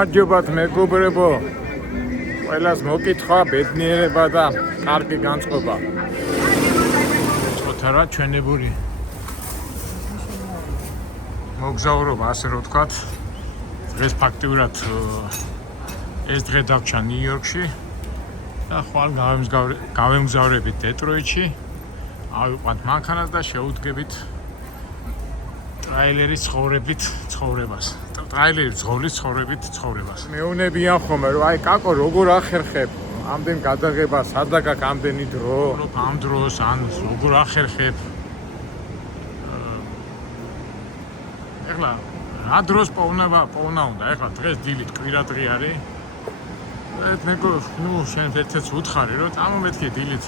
გამარჯობათ მეგობრებო. ყველას მოკითხვა, ბედნიერება და კარგი განწყობა. წოთარა ჩვენებური მოგზაურობა, ასე რომ ვთქვათ. დღეს ფაქტიურად ეს დღე დავჭა ნიუ-იორკში და ხვალ გავემგზავრებით დეტროიტში. ავიყვანთ მანქანას და შევუდგებით ტრაილერის ცხოვრებას. ტრაილერის ცხოვრებით ცხოვრებას. მეუნებიან ხოლმე რომ აი კაკო როგორ ახერხებ ამდენ გადაღებას, სადაც აქ ამდენი დრო? ამ დროს ან როგორ ახერხებ? ეხლა რა დროს პოვნა უნდა? ეხლა დღეს დილით კვირა დღე არის. შენ ერთად უთხარი რომ წამომეთქე დილით.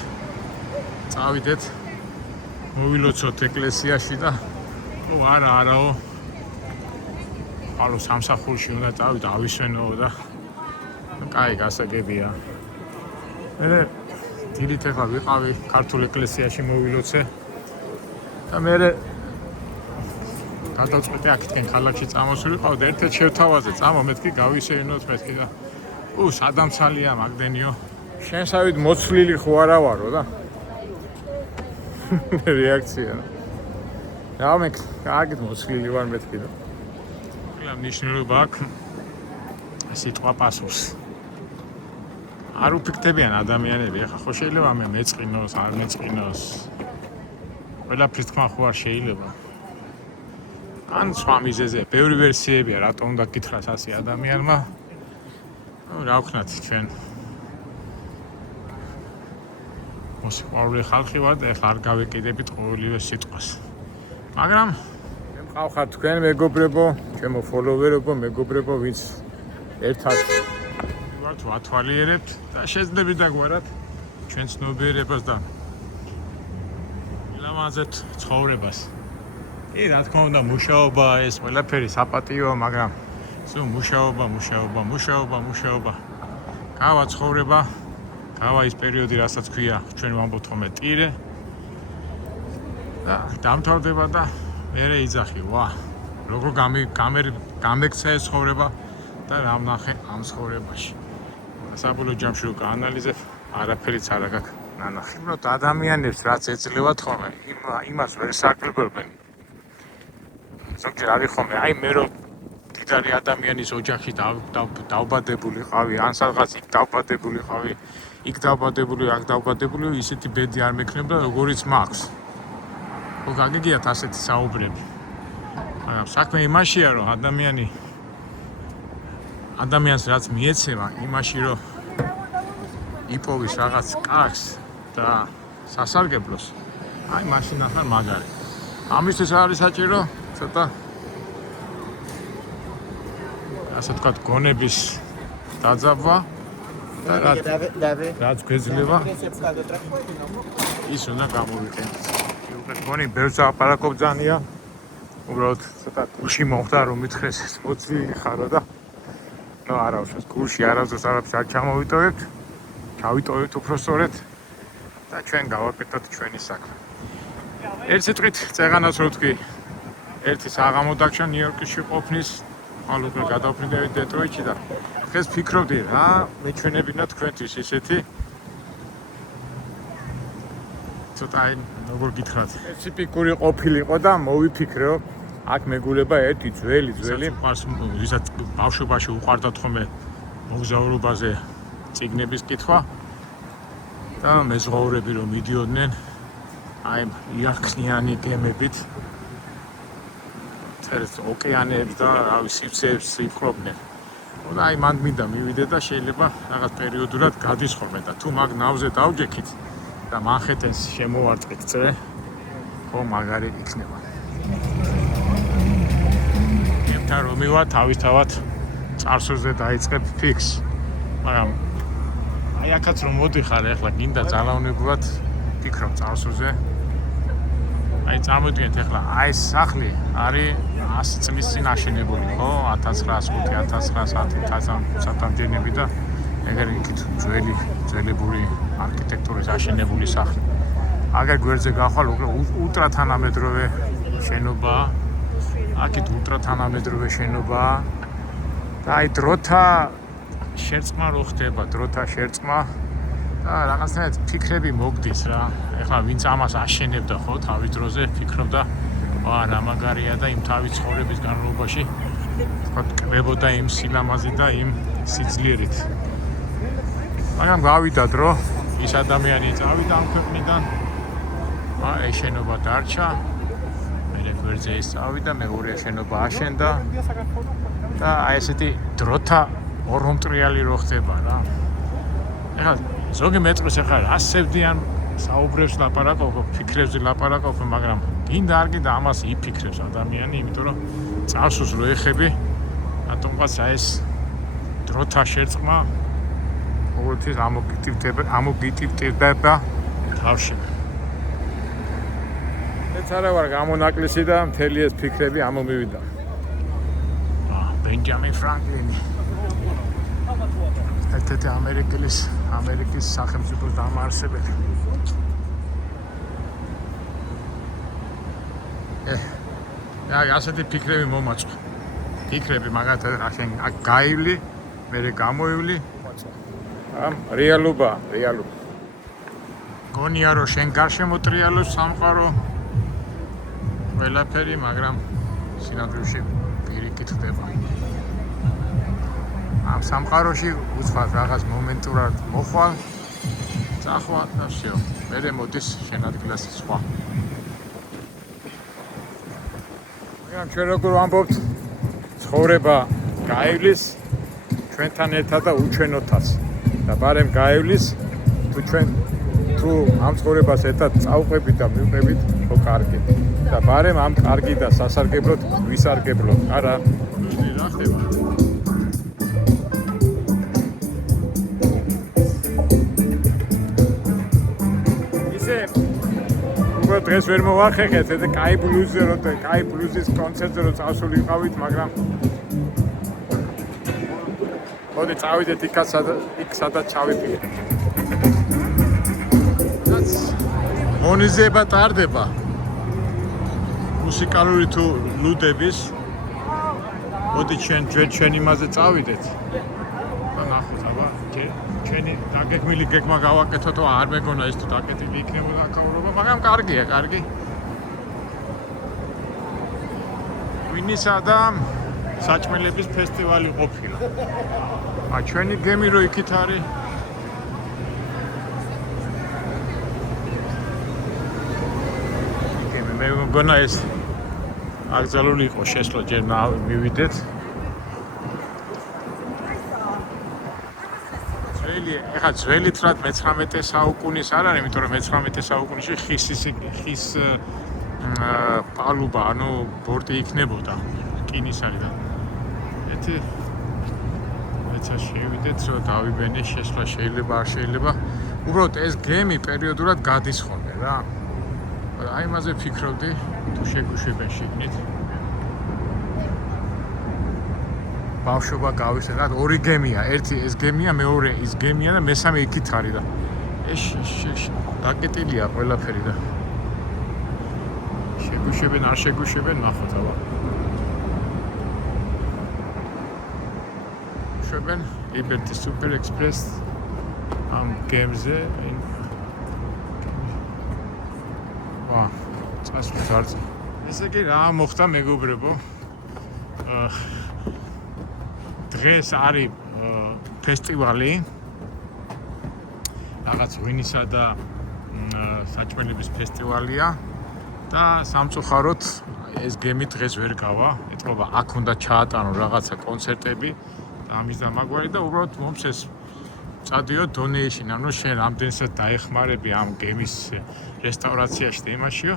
წავიდეთ. მოვილოცოთ ეკლესიაში და არაო. ალო სამსახურში უნდა წავიდე, ავისვენოო და კაი გასაგებია. მე დილით ახლა ვიყავი ქართულ ეკლესიაში მოვილოცე და მე გადავწყვეტე აქეთკენ ქალაქში წამოსულიყავ და ერთ-ერთ შევთავაზე წამომეთქი გავისვენოთ მეთქი და სადამცალია მაგდენიო. შენსავით მოცლილი ხო არა ვარო და რეაქცია. რამე კარგით მოცლილი ვარ მეთქი და მნიშვნელობა აქვს სიტყვა პასუხს. არ უფიქრდებიან ადამიანები, ახლა ხო შეიძლება მე მეწყინოს, არ მეწყინოს. ყველაფრის თქმა ხო არ შეიძლება. ან სხვა მიზეზია, ბევრი ვერსიებია, რატომ უნდა გითხრას ასე ადამიანმა. რა ვქნათ ჩვენ. მოსიყვარულე ხალხი ვარ და ახლა არ გავეკიდებით ყოველივე სიტყვას. მაგრამ მყავხართ თქვენ მეგობრებო, ჩემო ფოლოვერებო, მეგობრებო, ვინც ერთად ვართ ვათვალიერებთ და შეძლებთ დაგვარად ჩვენ ცნობიერებას და ილამაზეთ ცხოვრებას. რა თქმა უნდა, მუშაობა ეს ყველაფერი საპატიოა, მაგრამ მუშაობა. გავა ცხოვრება, გავა ის პერიოდი, რასაც ქვია, ჩვენ ვამბობთ ხოლმე ტირე. და დამთავრდება და მერე იძახი, როგორ გამექცა ეს ცხოვრება და რა ვნახე ამ ცხოვრებაში. საბოლოო ჯამში რო გაანალიზებ, არაფერიც არ აქვს ნანახი. უბრალოდ ადამიანებს რაც ეძლევათ ხოლმე, იმას ვერ სარგებლობენ. ზოგჯერ არის ხოლმე, აი მე რომ დიდარი ადამიანის ოჯახში დავბადებული ყავი, ან სადღაც იქ დავბადებული ყავი, იქ დავბადებული, აქ დავბადებული, ისეთი ბედი არ მექნება, როგორიც მაქვს. ხო გაგიგიათ ასეთი საუბრები. მაგრამ საქმე იმაშია, რომ ადამიანს რაც მიეცემა, იმაში რომ იპოვის რაღაც კარგს და სასარგებლოს, აი მაშინ ახლა მაგარი. ამისთვის არის საჭირო ცოტა ასე ვთქვათ, გონების დაძაბვა და რაც გვეძლება ის უნდა გამოვიყენოთ. გონი ბევრს აპარაკობ ძალიან. უბრალოდ ცოტა გულში მოხდა რომ მითხრეს ეს მოცლილი ხარო და არა უშავს გულში არავის არაფერს არ ჩამოვიტოვებთ. ჩავიტოვებთ უბრალოდ და ჩვენ გავაკეთოთ ჩვენი საქმე. ერთ სიტყვით წეღანას რო თქვი, ერთი საღამო დაგჭა ნიუ-იორკში ყოფნის, ხვალ უკვე გადავფრინდებით დეტროიტში და დღეს ფიქრობდი რა მეჩვენებინა თქვენთვის ისეთი ცოტა როგორ გითხრათ. სპეციფიკური ყოფილიყო და მოვიფიქრე რომ აქ მეგულება ერთი ძველი ვისაც ბავშვობაში უყვარდათ ხოლმე მოგზაურობაზე წიგნების კითხვა და მეზღვაურები რომ მიდიოდნენ აი იარხნიანი გემებით წერს ოკეანეებს და რავი სივრცეებს იფრობდნენ. და აი მან მინდა მივიდე და შეიძლება რაღაც პერიოდულად გადის ხოლმე და თუ მაგ ნავზე დავჯექით და მანჰეტენს შემოვარტყით წრე, ხო მაგარი იქნება. იმთან რომ მივა თავისთავად წარსულზე დაიწყებ ფიქს. მაგრამ აი აქაც რომ მოდიხარ ახლა გინდა ძალაუნებულად ფიქრობ წარსულზე. აი წარმოიდგინეთ ახლა აი ეს სახლი არის 100 წლის წინ აშენებული, ხო? 1905-1910 და ეგრე იქით ძველებური არქიტექტურის აშენებული სახლი. აგერ გვერდზე გავხვალ ულტრათანამედროვე შენობაა. აქეთ ულტრათანამედროვე შენობაა. და აი დროთა შერწყმა რო ხდება, დროთა შერწყმა და რაღაცნაირად ფიქრები მოგდის რა. ეხლა ვინც ამას აშენებდა ხო თავის დროზე, ფიქრობდა, რა მაგარია და იმ თავის ცხოვრების განმავლობაში თქვა კრებოდა იმ სილამაზით და იმ სიძლიერით. მაგრამ გავიდა დრო, ის ადამიანი წავიდა ამ ქვეყნიდან. ეს შენობა დარჩა. მერე გვერდზე ის წავიდა, მეორე შენობა აშენდა. და აი ესეთი დროთა ორომტრიალი რო ხდება რა. ეხლა ზოგი მეტროს ახლა ასევდიან საუბრებს ლაპარაკობ, ფიქრებს ლაპარაკობ, მაგრამ გინდა არ გინდა ამას იფიქრებს ადამიანი, იმიტომ რომ წარსულს რო ეხები, რატომღაც ეს დროთა შერწყმა ყოველთვის ამოგიტივდება თავში. მეც არა ვარ გამონაკლისი და მთელი ეს ფიქრები ამომივიდა. ბენჯამინ ფრანკლინი ერთ-ერთი ამერიკის სახელმწიფოს დამაარსებელი. ასეთი ფიქრები მომაწყო. ფიქრები მაგათაც აქ გაივლი, მერე გამოივლი. რეალობა. გონია რომ შენ გარშემო ტრიალოს სამყარო ყველაფერი, მაგრამ სინამდვილეში პირიქით ხდება. ამ სამყაროში უცბად რაღაც მომენტურად მოხვალ, წახვალ და всё. მერე მოდის შენ ადგილას სხვა. მაგრამ ჩვენ როგორ ვამბობთ, ცხოვრება გაივლის ჩვენთან ერთად და უჩვენოთაც. და ბარემ გაივლის თუ ამ ცხოვრებას ერთად წავყვებით და მივყებით, ხო კარგი. და ბარემ ამ კარგი და სასარგებლოდ ვისარგებლოთ. არა, რა ხდება? დღეს ვერ მოვახერხეთ, ეს კაი ბლუზის კონცერტზე რო წავსულიყავით, მაგრამ მოდი წავიდეთ იქ სადაც ჩავიფიქრე. მონიზება ტარდება მუსიკალური თუ ლუდების. მოდი ჩვენ იმაზე წავიდეთ და ნახოთ, აბა ჩვენი დაგეგმილი გეგმა გავაკეთოთ, არ მეგონა ეს თუ დაკეტილი იქნებოდა აქაურობა, მაგრამ კარგია, კარგი. ვინისა და საჭმელების ფესტივალი ყოფილა. ჩვენი გემი რო იქით არის. მე მგონა ეს აკრძალული იყო შესვლა, ჯერ მივიდეთ. ეხლა ძველი თრად მე-19 საუკუნის არ არის, იმიტომ რომ მე-19 საუკუნეში ხის პალუბა, ანუ ბორტი იქნებოდა რკინისაგან. ეცა შევიდეთ, რომ დავიბენე შესვლა შეიძლება არ შეიძლება. უბრალოდ ეს გემი პერიოდულად გადის ხოლმე რა. აი მასე ფიქრობდი, თუ შეგუშვებენ შიგნით. ბავშვობა გავის რა, ორი გემია, ერთი ეს გემია, მეორე ის გემია და მესამე იქით არის და ეს დაკეტილია ყველაფერი და შეგუშვებენ არ შეგუშვებენ, ნახოთ აბა. შვებენ Liberty Super Express ამ გემზე. წასვლის არწი. ესე იგი რა მოხდა მეგობრებო? დღეს არის ფესტივალი რაღაც ვინისა და საჭმელების ფესტივალია და სამწუხაროდ ეს გემი დღეს ვერ გავა. ეთქობა აქ უნდა ჩაატანო რაღაცა კონცერტები და ამის დამაგვარი და უბრალოდ მომს ეს წადიო donation, ანუ შენ რამდენსაც დაეხმარები ამ გემის რესტავრაციაში და იმაშიო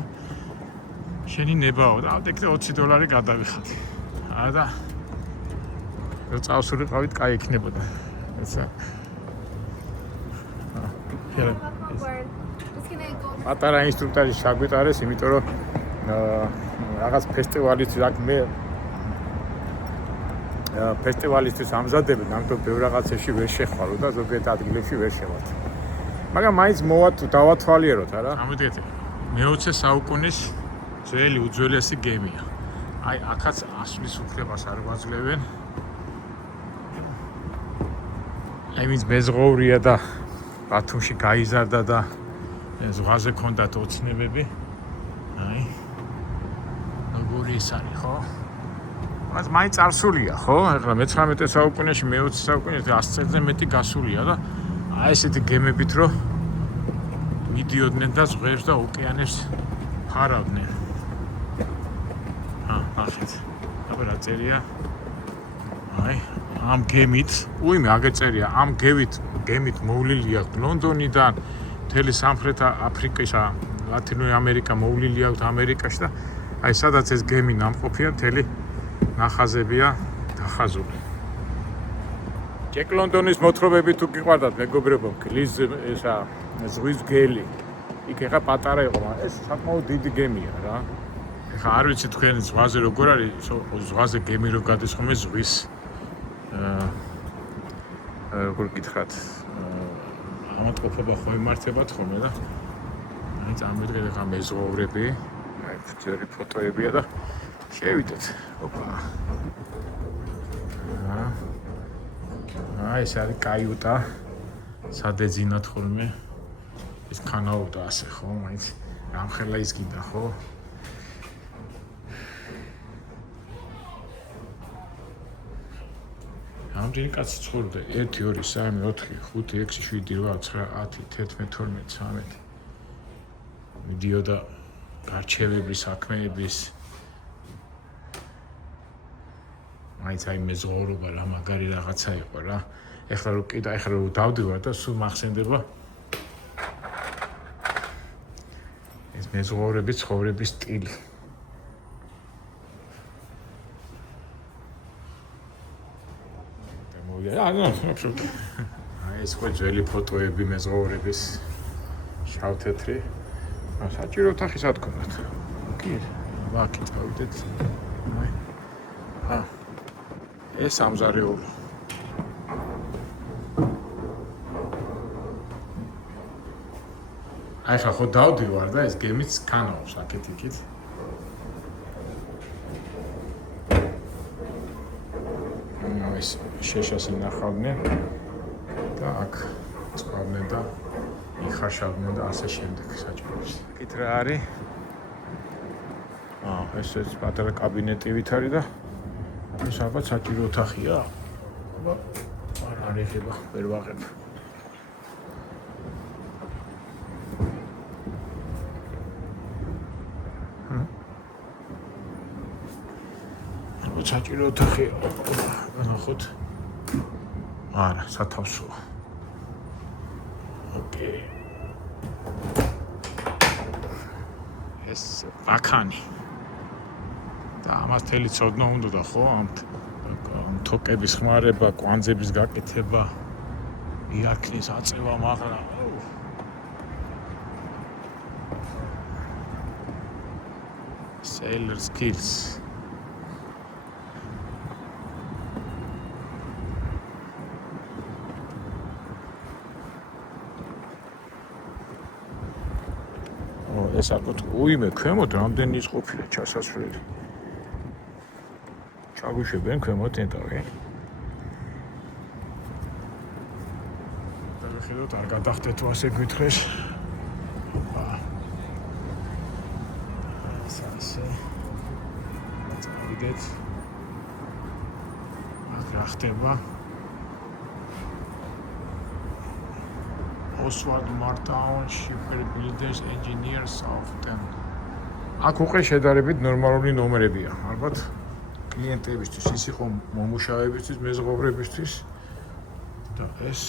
შენი ნებაო და ამდენზე $20 გადავიხადი. და რო წავსულიყავით, კაი იქნებოდა. ესა. პატარა ინსტრუქტორი ჩაგვიტარეს, იმიტომ რომ რაღაც ფესტივალისთვის აქ მე ფესტივალისთვის ამზადები, ნამდვილ ბევრ რაღაცებში ვერ შეხვალო და ზოგიერთ ადგილებში ვერ შევართ. მაგრამ მაინც დავათვალიეროთ, არა? ამიტომ მე-20 საუკუნის ძველი უძველესი გემია. აი, აქაც ასვლის უფლებას არ გვაძლევენ. აი ვინც მეზღვაურია და ბათუმში გაიზარდა და ზღვაზე ქონდათ ოცნებები. აი როგორი ის არის, ხო? მას მაინც წარსულია, ხო? ახლა მე-19 საუკუნეში, მე-20 საუკუნეში 100 წელზე მეტი გასულია და აი ესეთი გემებით რომ მიდიოდნენ და ზღვებს და ოკეანეს ფარავდნენ. ნახეთ. აბა რა წერია? აი, ამ გემით, უიმე აგერ წერია, ამ გემით მოვლილი აქვს ლონდონიდან, მთელი სამხრეთ აფრიკისა, ლათინური ამერიკა მოვლილი აქვს ამერიკაში და აი სადაც ეს გემი ნამყოფია, მთელი ნახაზებია დახაზული. ჯეკ ლონდონის მოთხრობები თუ გიყვარდათ, მეგობრებო, გლის ესა ზღვის გელი. იქ ეხა პატარა იყო, მაგრამ ეს საკმაოდ დიდი გემია რა. ეხა არ ვიცი თქვენ ზღვაზე როგორ არის, ზღვაზე გემი რო გადის ხოლმე ზღვის როგორ გითხრათ, ამატყოფობა ხო იმართებათ ხოლმე და აი წამოვიდგეთ ეხა მეზღვაურები, აი ძველი ფოტოებია და შევიდეთ. ოპა. აი ეს არის კაიუტა, სადეძინათ ხოლმე. ეს ქანაუდა ასე ხო, მაინც რამხელა ის გიდა ხო? ამდენი კაცი ცხოვრობდა 1 2 3 4 5 6 7 8 9 10 11 12 13 მიდიოდა გარჩევების საქმეების მაინც აი მეზღვაურობა რა მაგარი რაღაცა იყო რა. ეხლა რო კიდე ეხლა რო დავდივარ და სულ მახსენდება ეს მეზღვაურების ცხოვრების სტილი. აბსოლუტურად. აი ეს ხო ძველი ფოტოები მეზღვაურების შავ-თეთრი. საჭირო ოთახი სად გქონდათ? კი, ვაკით გავიდეთ. აი. ეს ამზარეულო. აი ხა ხო დავდივარ და ეს გემიც ქანაობს აქეთ იქით. ეს შეშას ინახავდნენ და აქ წყავდნენ და იხარშავდნენ და ასე შემდეგ საჭიროებს. იქით რა არის? ეს პატარა კაბინეტივით არის და ეს ალბათ საჭირო ოთახია. აბა არ არიხება, ვერ ვაღებ. საჭირო ოთახია. ნახოთ. არა, სათავსოა. ოკეი. ეს ბაქანი. და ამას თელი ცოდნა უნდა ხო? ამ თოკების ხმარება, კვანძების გაკეთება, იარქნის აწევა, მაგრამ sailor skills. ეს აკოთ, უიმე, ქვემოთ რამდენი ის ყოფილა ჩასასვლელი. ჩაგუშვებენ ქვემოთ ეტავი. და ვხედოთ, არ გადახდეთ თუ ასე გვითხრეს. ასე. წავიდეთ. აქ რა ხდება? Oswald Martown, shipper builders, engineers, Southampton. აქ უკვე შედარებით ნორმალური ნომერებია. ალბათ კლიენტებისთვის, ის იყო მომუშავეებისთვის, მეზღვაურებისთვის და ეს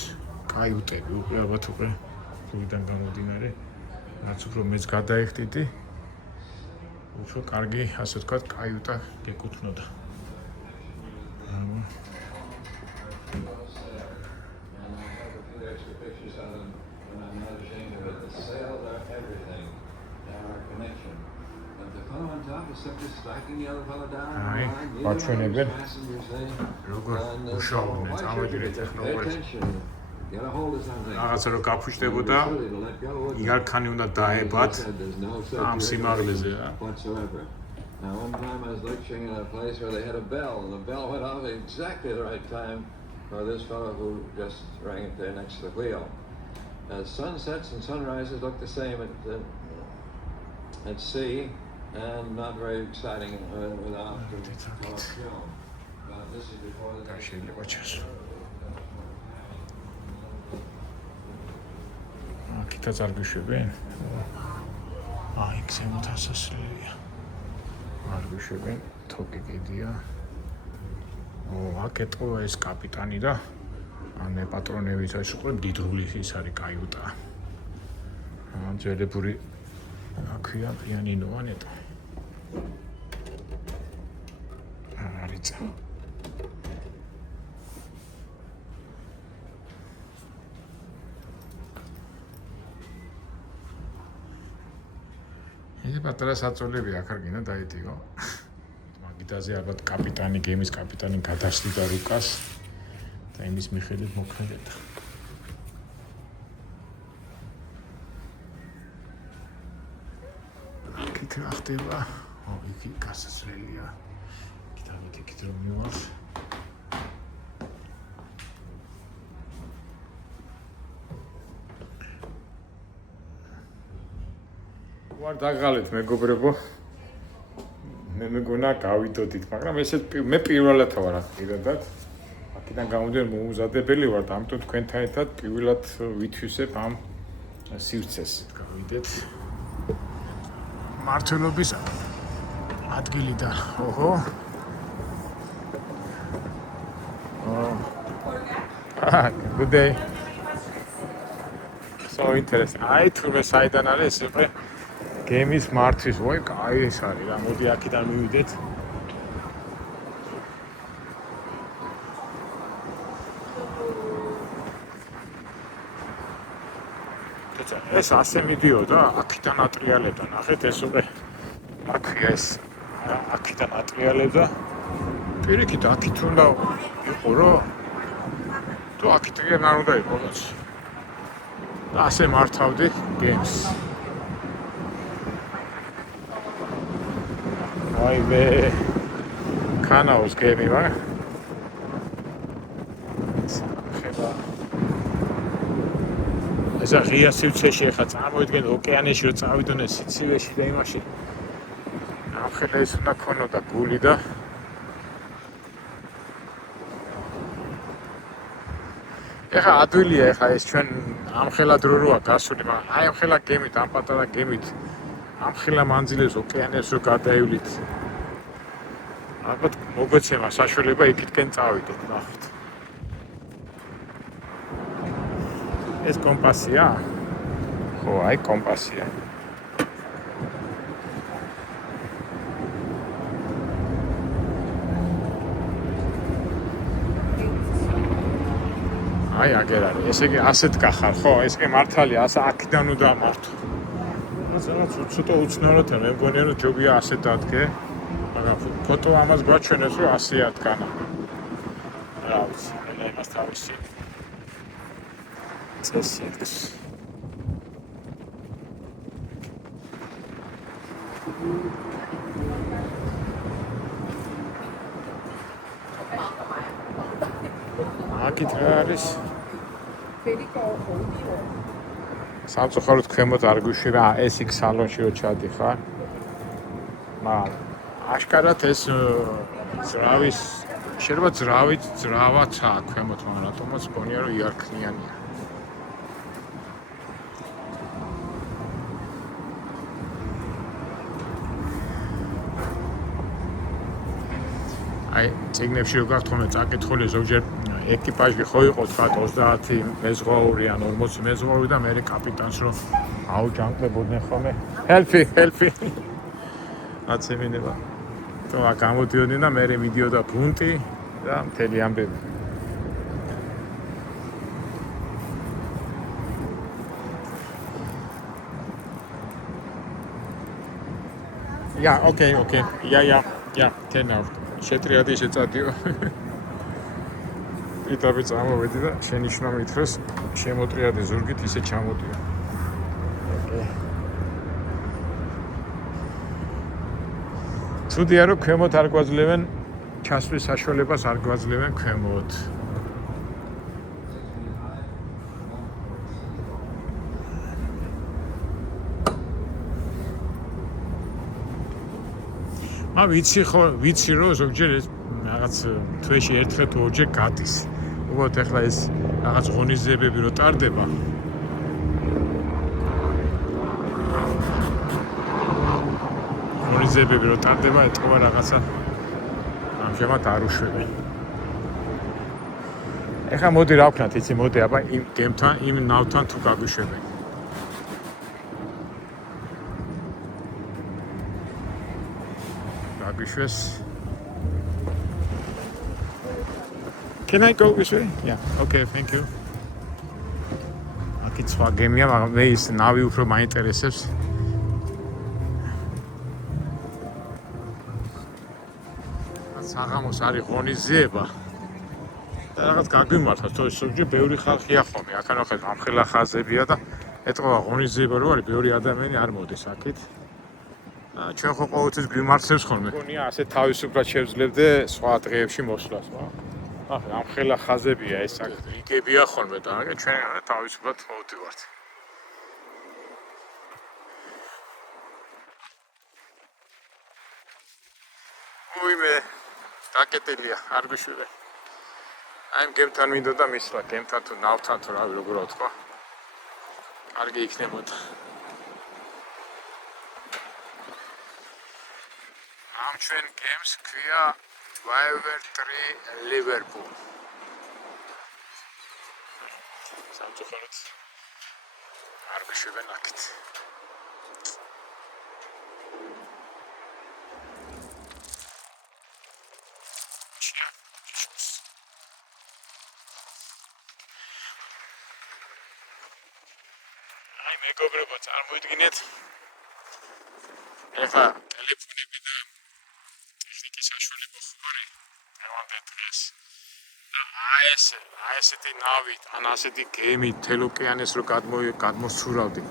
კაიუტები უკვე ალბათ უკვე გულიდან გამომდინარე, რაც უფრო მეც გადაიხდიდი, უფრო კარგი, ასე ვთქვათ, კაიუტა გეკუთვნოდა. აი, ბაჩვენებენ როგორ მუშაობდნენ, წავედით ტექნოლოგიით. რაღაცა რო გაფუჭდებოდა, იარქანი უნდა დაებათ ამ სიმაღლეზე. Now, one time I was lecturing in a place where they had a bell, and the bell went off at exactly the right time, or this fellow who just rang up there next to the wheel. Sunsets and sunrises look the same at sea, and not very exciting without the film. But this is before the next. Kita zargusheben. Იქ ასასრულია. არგვიშვებენ თოკი კიდია. აკეთო ეს კაპიტანი და ან პატრონებიც არის უკვე დიდრულის ის არის კაიუტა. ძველებური აქვია პიანინო ანეტა. არიცა. ეს პატარა საწოლები აქ არ გინდა დაიტიგო. მაგიდაზე ალბათ კაპიტანი, გემის კაპიტანი გადასდიდა რუკას და იმის მიხედვით მოქმედებდა. იქ რა ხდება? იქ გასასვლელია. იქით რომ მივარ. ვარ დაღალეთ მეგობრებო. მე მეგონა გავიდოდით, მაგრამ ესეც მე პირველად ვარ აქ პირადად. აქედან გამომდინარე მოუმზადებელი ვარ და ამიტომ თქვენთან ერთად პირველად ვითვისებ ამ სივრცეს. გავიდეთ. მართლობის ადგილიდან. ოჰო. Good day. So interesting. აი თურმე საიდან არის ეს უკვე გემის მართვის, ვაი, კაი ეს არის რა, მოდი აქედან მივიდეთ. ეს ასე მიდიოდა, აქედან ატრიალებდა, ნახეთ ეს უკვე აქვია ეს, აქედან ატრიალებდა. პირიქით აქით უნდა იყო რა. თუ აქედან არ უნდა იყოს. და ასე მართავდი გემს. აი მე კანაოს გემი ვარ. ეს ღია სივრცეში ხა წარმოიდგენ ოკეანეში რომ წავიდონ ეს სიცივეში და იმაში. ამხელა ეს უნდა ქონოდა გული და ეხა ადვილია ეხა ეს ჩვენ ამხელა დრო როა გასული, მაგრამ აი ამხელა გემით, ამ პატარა გემით ამხელა მანძილებს ოკეანეს რო გადაივლით. ალბათ მოგეცემა საშუალება იქითკენ წავიდეთ, ნახეთ. ეს კომპასია? ხო, აი კომპასია. აი აგერ არის. ესე იგი ასეთ გახარ, ხო? ეს კი მართალია, ასა აქედან უნდა მართო. რაღაც ცოტა უცნაურად მე მგონია რომ ჯობია ასე დადგე. მაგრამ ფოტო ამას გვაჩვენებს რომ ასეა დგანა. რა ვიცი, მე იმას თავისი წესი აქვს. აქეთ რა არის? სამწუხაროდ ქვემოთ არ გვიშვება, ეს იქ სალონში რო ჩადიხარ. მაგრამ აშკარად ეს ძრავის შეიძლება ძრავაცაა ქვემოთ, მაგრამ რატომაც მგონია რომ იარქნიანია. აი ციგნებში რო გაქვთ ხოლმე წაკითხული ზოგჯერ ეკიპაჟი ხო იყო თქვა 30 მეზღვაური ან 40 მეზღვაური და მე კაპიტანს რომ აუჯანყდებოდნენ ხოლმე. Help-ი. აცემინება. თუ გამოდიოდნენ და მე მიდიოდა გუნტი და მთელი ამბები. Yeah, okay. Yeah, 10 hours. შეტრიადი შეწადიო. იტაბი წამოვედი და შენიშნა მითხრეს შემოტრიადი ზურგით ისე ჩამოდიო. თუდია რომ ქვემოთ არ გვაძლევენ ჩასვლის საშუალებას არ გვაძლევენ ქვემოთ. ვიცი რომ ზოგჯერ ეს რაღაც თვეში ერთხელ თუ ორჯერ გადის. უბრალოდ ეხლა ეს რაღაც ღონისძიებები რო ტარდება. ღონისძიებები რო ტარდება, ეთქვა რაღაცა ამჟამად არ უშვებენ. ეხლა მოდი რა ვქნათ, იცი, მოდი აბა იმ გემთან, იმ ნავთან თუ გაგვიშვებენ. გაგვიშვეს. Can I go this way? Yeah. Okay, thank you. აქ სხვა გემია, მაგრამ მე ის ნავი უფრო მაინტერესებს. საღამოს არის ღონისძიება. და რაღაც გაგვიმართავს, თორე ზოგჯერ ბევრი ხალხია ხოლმე. აქ ანუ ახლა ამხელა ხაზებია და ეთყობა ღონისძიება რო არის, ბევრი ადამიანი არ მოდის აქეთ. ჩვენ ხო ყოველთვის გვიმართებს ხოლმე. მგონია ასე თავისუფლად შევძლებდე სხვა დღეებში მოსვლას, მაგრამ ახლა ამხელა ხაზებია ეს აქ რიგებია ხოლმე და ჩვენ თავისუფლად მოვდივართ. უიმე დაკეტილია, არ გვიშვებენ. აი ამ გემთან მინდოდა მისვლა, გემთან თუ ნავთან თუ რავი როგორ ვთქვა. კარგი იქნებოდა. ამ ჩვენ გემს ქვია Driver 3 Liverpool. სამწუხაროდ არ გვიშვებენ აქეთ. მეგობრებო, წარმოიდგინეთ ეხლა ტელეფონები და ტექნიკის საშუალება ხوارი ევანდე დღეს და ესეთი ნავით ან ასეთი გემით მთელ ოკეანეს რო გადმოსცურავდი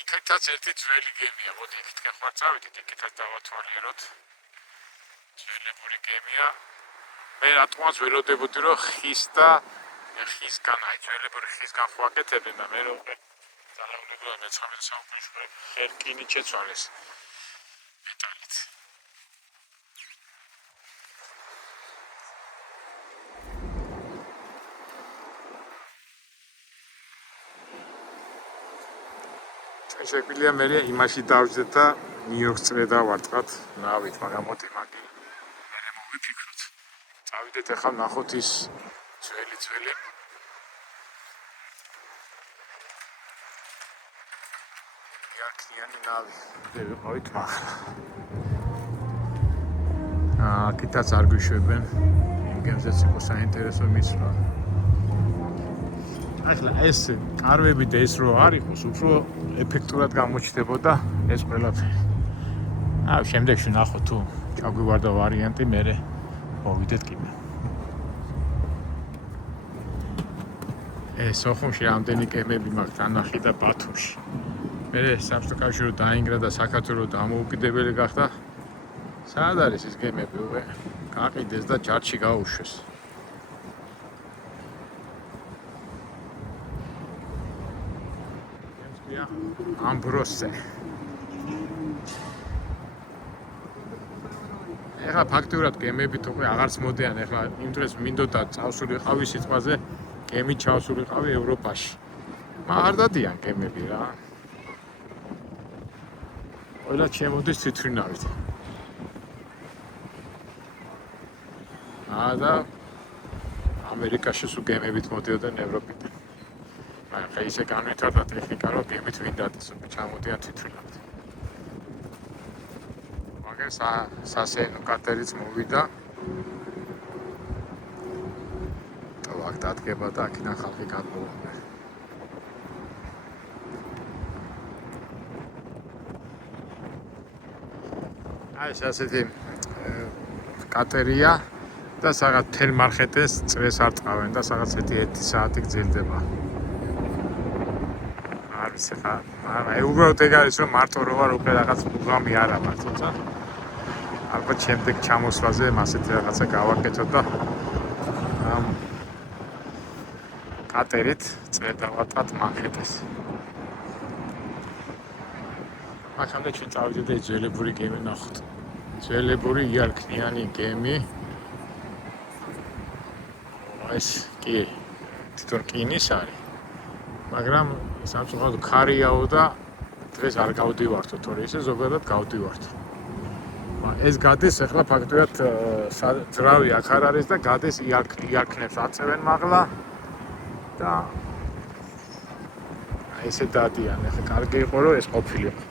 იქითაც ერთი ძველი გემია, მოდი იქით გეხმართ წავიდეთ, იქითაც დავათვალიეროთ. ძველებური გემია. მე რატომაც ველოდებოდი, რომ ხისგან, ძველებური ხისგან ხო აკეთებენ და მე რო ძალაუნებია მე-19 საუკუნეში ხერკინით შეცვალეს მეტალით. შეგვიძლია მე იმაში დავждეთ და ნიუ-იორკს წრე დავარტყათ ნავით, მაგრამ მოდი მაგი მე მოვიფიქროთ. წავიდეთ ახლა ნახოთ ის ძველი იარქიანი ნავი. ვიყავით ახლა. აქეთაც არ გვიშვებენ. იმ გემზეც იყო საინტერესო მისვლა. ახლა ეს კარვები და ეს რო არ იყოს, უფრო ეფექტურად გამოჩნდებოდა ეს ყველაფერი. შემდეგში ნახოთ თუ ჩაგვივარდა ვარიანტი, მერე მოვიდეთ კიბე. სოხუმში რამდენი გემები მაქვს დანახი და ბათუმში. მერე საბჭოთა კავშირი დაინგრა და საქართველოს დამოუკიდებელი გახდა. სად არის ეს გემები? გაყიდეს და ჯარში გაუშვეს. ამბროსე. ეხლა ფაქტიურად გემებით უკვე აღარც მოდიან, ეხლა იმ დღეს მინდოდა წავსულიყავი სიტყვაზე, გემით ჩავსულიყავი ევროპაში. მაგრამ არ დადიან გემები რა. ყველა შემოდის თვითმფრინავით. და ამერიკაში სულ გემებით მოდიოდნენ ევროპიდან. მაგრამ ისე განვითარდა ტექნიკა, რომ გემით ვინ დადეს, ჩამოდიან თვითმფრინავით. მაგრამ სასეინო კატერიც მოვიდა. აქ დადგება და აქედან ხალხი გადმოვიდა. ეს ასეთი კატერია და რაღაც თელ მარხეტეს წრეს არ წავენ და რაღაც 1 საათი გრძელდება. არის ხა, უბრალოდ ეგ არის რომ მარტო რო ვარ უკვე რაღაც პროგრამი არ აქვს, თუმცა ალბათ შემდეგ ჩამოსვლაზე მასეთი რაღაცა გავაკეთოთ და კატერით წვედავატად მანჰეტენს. აქამდე ჩვენ წავიდეთ და ძველებური გემი ნახოთ. ძველებური იარქნიანი გემი. ეს კი თვითონ რკინის არის. მაგრამ სამწუხაროდ ქარიაო და დღეს არ გავდივართო, თორე ისე ზოგადად გავდივართ. ეს გადის ახლა ფაქტობრივად ძრავი აქ არ არის და გადის იარქნებს აწევენ მაღლა და ესე დადიან. ახლა კარგი იყო რომ ეს ყოფილიყო.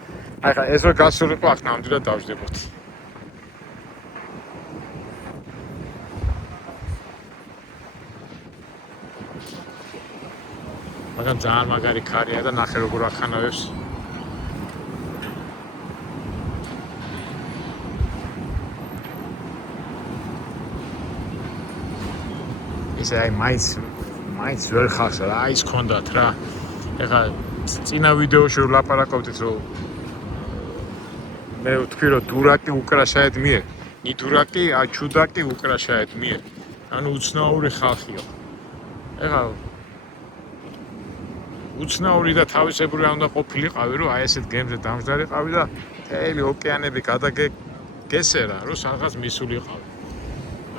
ახლა ეს რო გასულიყო აქ ნამდვილად დავждებოთ. მაგრამ ძალიან მაგარი ქარია და ნახე როგორ ახანავებს. ისე აი მაინც ვერ ხავს რა, ის ქონდათ რა. ეხლა წინა ვიდეოში რომ ლაპარაკობდით რომ მე ვთქვი რომ დურაკი უკრაშაეთ მიერ, ნიდურაკი, აჩუდაკი უკრაშაეთ მიერ. ანუ უცნაური ხალხია. ეხლა უცნაური და თავისებური უნდა ყოფილიყავი რომ აი ესეთ გემზე დამждარიყავი და მთელი ოკეანები გადაგესერა რომ სადღაც მისულიყავი.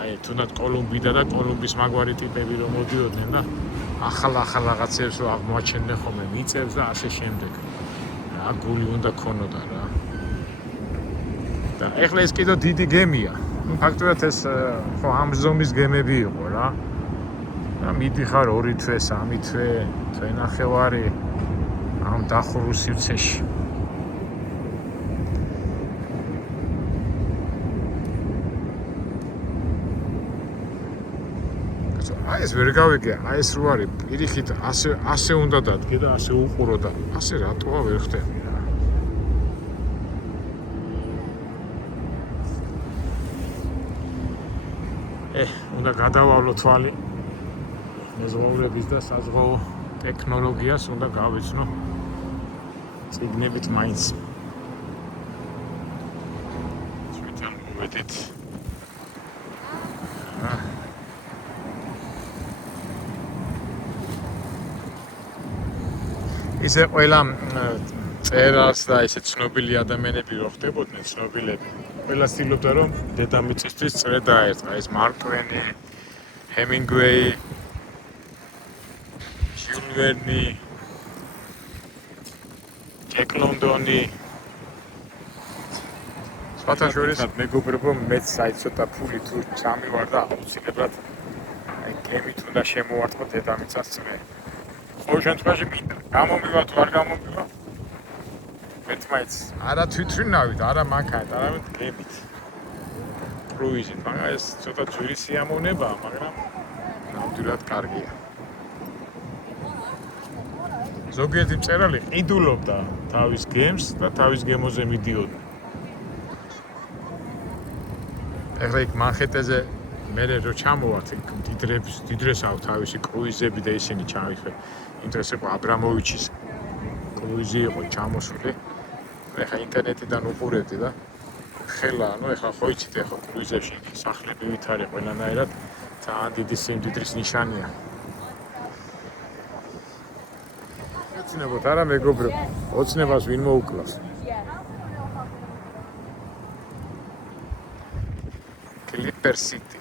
აი თუნდაც კოლუმბიდან და კოლუმბის მაგვარი ტიპები რომ მოდიოდნენ და ახალ რაღაცებს რომ აღმოაჩენდნენ ხოლმე მიწებს და ასე შემდეგ. რა გული უნდა ქონოდა რა. და ეხლა ეს კიდევ დიდი გემია. ნუ ფაქტობრივად ეს ხო ამ ზომის გემები იყო რა. და მიდიხარ 2 თვე, 3 თვე, თვენახევარი ამ დახურულ სივრცეში. აი ეს ვერ გავიგე, აი ეს რო არის, პირიქით ასე უნდა დადგე და ასე უყურო და ასე რატოა ვერ ხდები რა. უნდა გადავალო თვალი. მეზღვაურების და საზღვაო ტექნოლოგიას უნდა გავიცნო წიგნებით მაინც. ჩვენ მოვედით. ისე ყველა წერას და ისე ცნობილი ადამიანები რო ხდებოდნენ, ცნობილები. ყველა ცდილობდა რომ დედამიწისთვის წრე დაერწყა. ეს მარკ ტვენი, ჰემინგვეი, ჟიულ ვერნი, ჯეკ ლონდონი. სხვათა შორის მეგობრებო, მეც აი ცოტა ფული თუ წამივარ და აუცილებლად აი გემით უნდა შემოვარტყო დედამიწას წრე. ყოველ შემთხვევაში მინდა გამომივა თუ არ გამომივა. მეც მაინც არა თვითრინავით, არა მანქანით, არამედ გემით. კრუიზით, მაგრამ ეს ცოტა ძვირი სიამოვნებაა, მაგრამ ნამდვილად კარგია. ზოგიერთი მწერალი ყიდულობდა თავის გემს და თავის გემოზე მიდიოდა. ეხლა იქ მანჰეტენზე მე რო ჩამოვართ, დიდრეს აქვს თავისი კრუიზები და ისინი ჩამიხე. იმ დროს იყო აბრამოვიჩის კრუიზი იყო ჩამოსული. ეხლა ინტერნეტიდან უყურებდი და ხელა, ანუ ეხლა ხო იცით, ეხლა კრუიზებში სახლები ვითარი ყველანაირად ძალიან დიდი სიმდიდრის ნიშანია. ოცნებოთ არა მეგობრებო, ოცნებას ვინ მოუკლავს? Clipper City.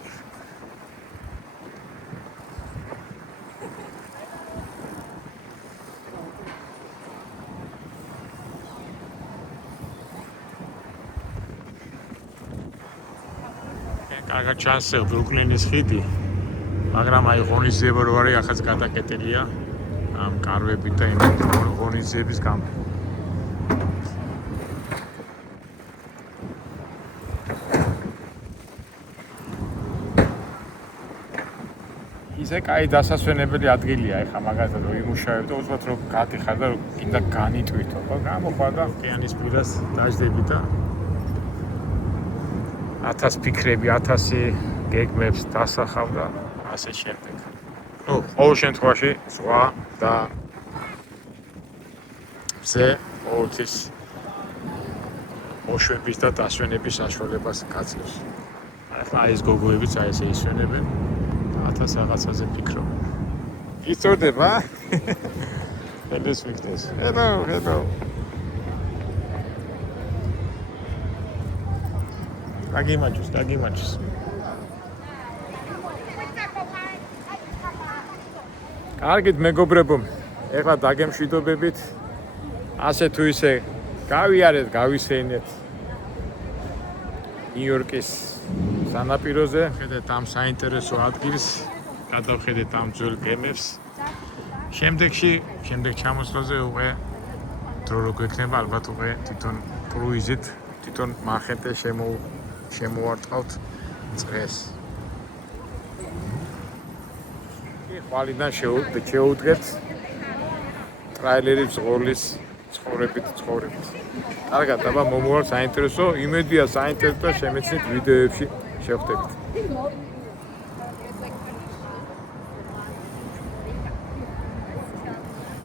კარგად ჩანს ბრუკლინის ხიდი, მაგრამ აი ღონისძიება რო არის, ახაც გადაკეტილია ამ კარვებით და იმ ღონისძიების გამო. ისე კაი დასასვენებელი ადგილია, ეხლა მაგალითად რო იმუშავებ და უცბად რო გადიხარ და კიდე განიტვითო, ხო, გამოხარ და ოკეანის პირას დაждები და 1000 ფიქრები, 1000 გეგმებს დასახავ და ასე შემდეგ. ნუ, ყოველ შემთხვევაში ზღვა და მზე ყოველთვის მოშვების და დასვენების საშუალებას გაძლევს. ახლა ეს გოგოებიც აი ესე ისვენებენ და 1000 რაღაცაზე ფიქრობენ. გიწორდება? Hello, Victor. Hello. დაგიმაჩის. კარგით მეგობრებო, ეხლა დაგემშვიდობებით. ასე თუ ისე გავიარეთ, გავისეინეთ ნიუ-იორკის სანაპიროზე. ხედეთ ამ საინტერესო ადგილს, გადავხედეთ ამ ძველ გემებს. შემდეგ ჩამოსვლაზე უკვე დრო რო გვექნება, ალბათ უკვე თვითონ კრუიზით, თვითონ მახეთე შემოვარტყავთ წრეს. ხვალიდან შეუდგეთ ტრაილერის ზღორლის ცხოვრებით. კარგად, აბა მომავალ საინტერესო, იმედია საინტერესო შემეცნით ვიდეოებში შევხვდებით.